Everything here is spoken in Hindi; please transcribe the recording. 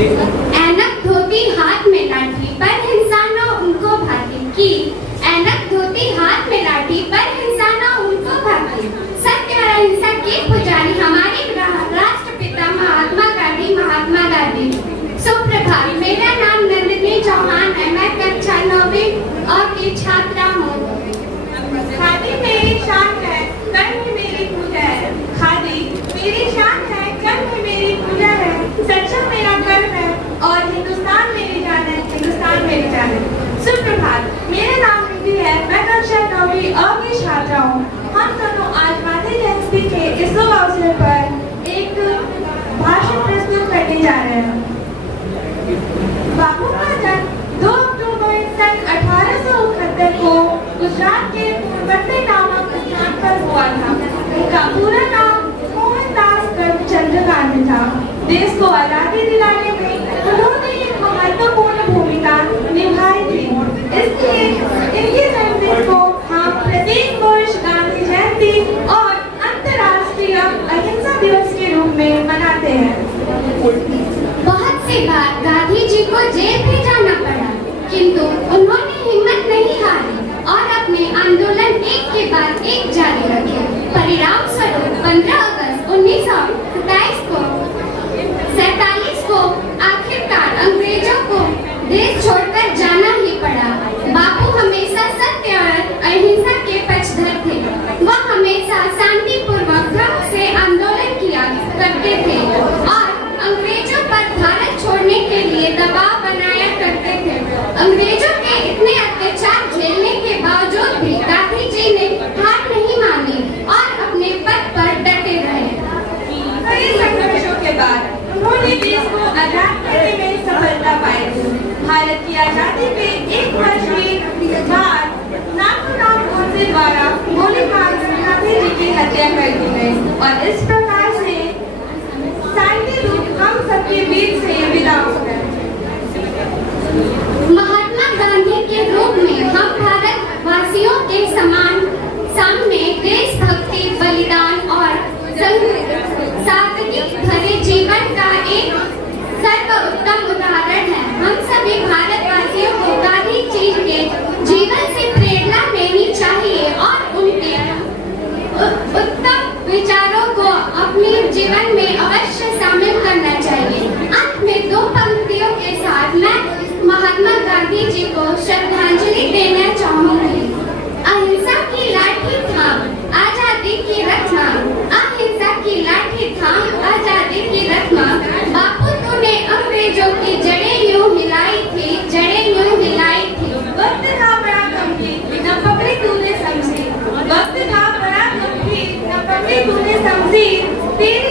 ऐनक धोती हाथ में लाठी पर इंसानों उनको भागी की। ऐनक धोती हाथ में लाठी पर इंसानों उनको भागी। सत्य और अहिंसा के पुजारी हमारे राष्ट्रपिता महात्मा गांधी। महात्मा गांधी। सुप्रभात, मेरा नाम नंदिनी चौहान है। मैं कक्षा 9वीं की छात्रा हूँ। खादी मेरी शान है, कर्म मेरी पूजा है। खादी मेरी शान है, कर्म मेरी पूजा है। सच्चा मेरा कर्म है और हिंदुस्तान मेरी जान है। हिंदुस्तान मेरी जान है। सुप्रभात, मेरा नाम निधि है। मैं कक्षा 9वीं की छात्रा हूँ। हम दोनों आज गांधी जयंती के इस शुभ अवसर पर एक भाषण प्रस्तुत करने जा रहे हैं। बापू का जन्म 2 अक्टूबर सन 1871 को गुजरात के पोरबंदर नामक स्थान पर हुआ था। उनका पूरा नाम मोहनदास करमचंद गांधी था। देश को आजादी दिलाने में उन्होंने एक महत्वपूर्ण भूमिका निभाई थी। इसलिए इनके जन्मदिन को हम प्रत्येक वर्ष गांधी जयंती और अंतर्राष्ट्रीय अहिंसा दिवस के रूप में मनाते हैं। बहुत सी बार गांधी जी को जेल भी जाना पड़ा, किंतु उन्होंने हिम्मत नहीं हारी और अपने आंदोलन एक के बाद एक जारी रखे। परिणाम स्वरूप 15 अगस्त 1947 को आखिरकार अंग्रेजों को देश छोड़कर जाना ही पड़ा। बापू हमेशा सत्य और अहिंसा के पक्षधर थे। वह हमेशा शांतिपूर्वक ढंग से आंदोलन किया करते थे और अंग्रेजों पर भारत छोड़ने के लिए दबाव बनाया करते थे। अंग्रेजों के इतने अत्याचार झेलने के बावजूद भी गांधी जी ने हार नहीं मानी और अपने पद पर डटे रहे। कई संघर्षों के बाद उन्होंने देश को आजाद करने में सफलता पाई। भारत की आजादी के 1 वर्ष के बाद नाथूराम गोडसे द्वारा गोलीबार कर गांधी जी की हत्या कर दी गई और इस प्रकार से शांति दूत हम सबके बीच से विदा हो गए। महात्मा गांधी के रूप में हम भारतवासियों के सामने देशभक्ति, बलिदान और सादगी भरे जीवन का एक सर्वोत्तम उदाहरण है। हम सभी भारतवासियों को गांधी जी के जीवन से प्रेरणा लेनी चाहिए और उनके उत्तम विचारों को अपने जीवन में अवश्य शामिल करना चाहिए। अंत में 2 पंक्तियों के साथ मैं महात्मा गांधी जी को श्रद्धांजलि देना चाहूंगी। अहिंसा की लाठी थाम आजादी की रखना। अहिंसा की लाठी थाम आजादी की रखना। बापू तूने अंग्रेजों की जड़ें यूं हिलाई थी, जड़ें यूं हिलाई थी। वक्त था बड़ा गंभीर, न पकड़ी तूने समझी। वक्त था बड़ा गंभीर, न पकड़ी तूने समझी। तेरी